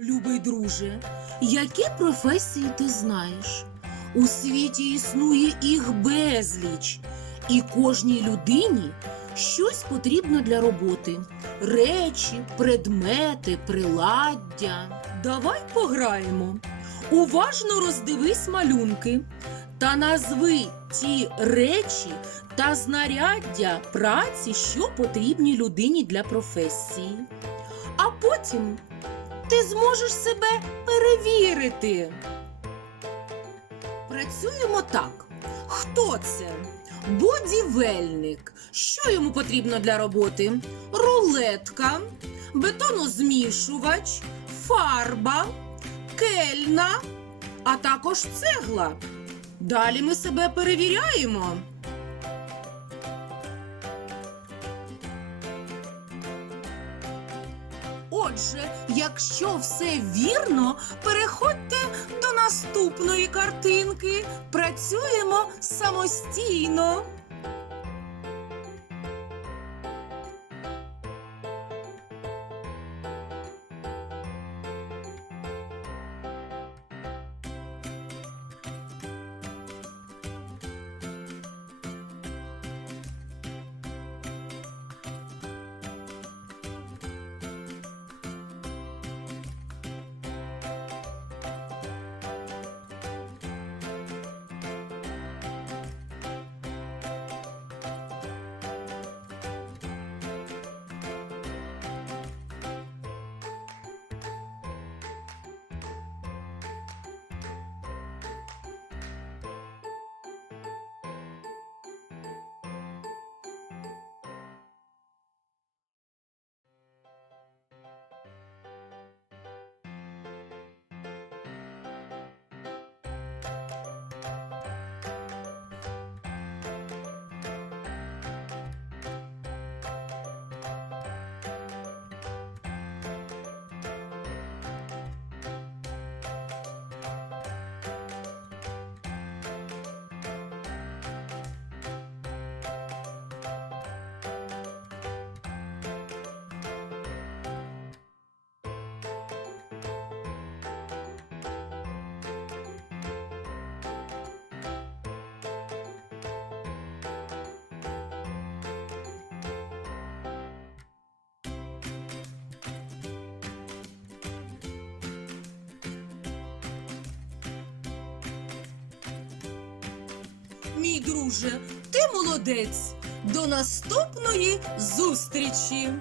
Любий друже, які професії ти знаєш? У світі існує їх безліч, і кожній людині щось потрібно для роботи: речі, предмети, приладдя. Давай пограємо. Уважно роздивись малюнки та назви ті речі та знаряддя праці, що потрібні людині для професії. А потім ти зможеш себе перевірити. Працюємо так. Хто це? Будівельник. Що йому потрібно для роботи? Рулетка, бетонозмішувач, фарба, кельна, а також цегла. Далі ми себе перевіряємо. Отже, якщо все вірно, переходьте до наступної картинки. Працюємо самостійно. Мій друже, ти молодець. До наступної зустрічі!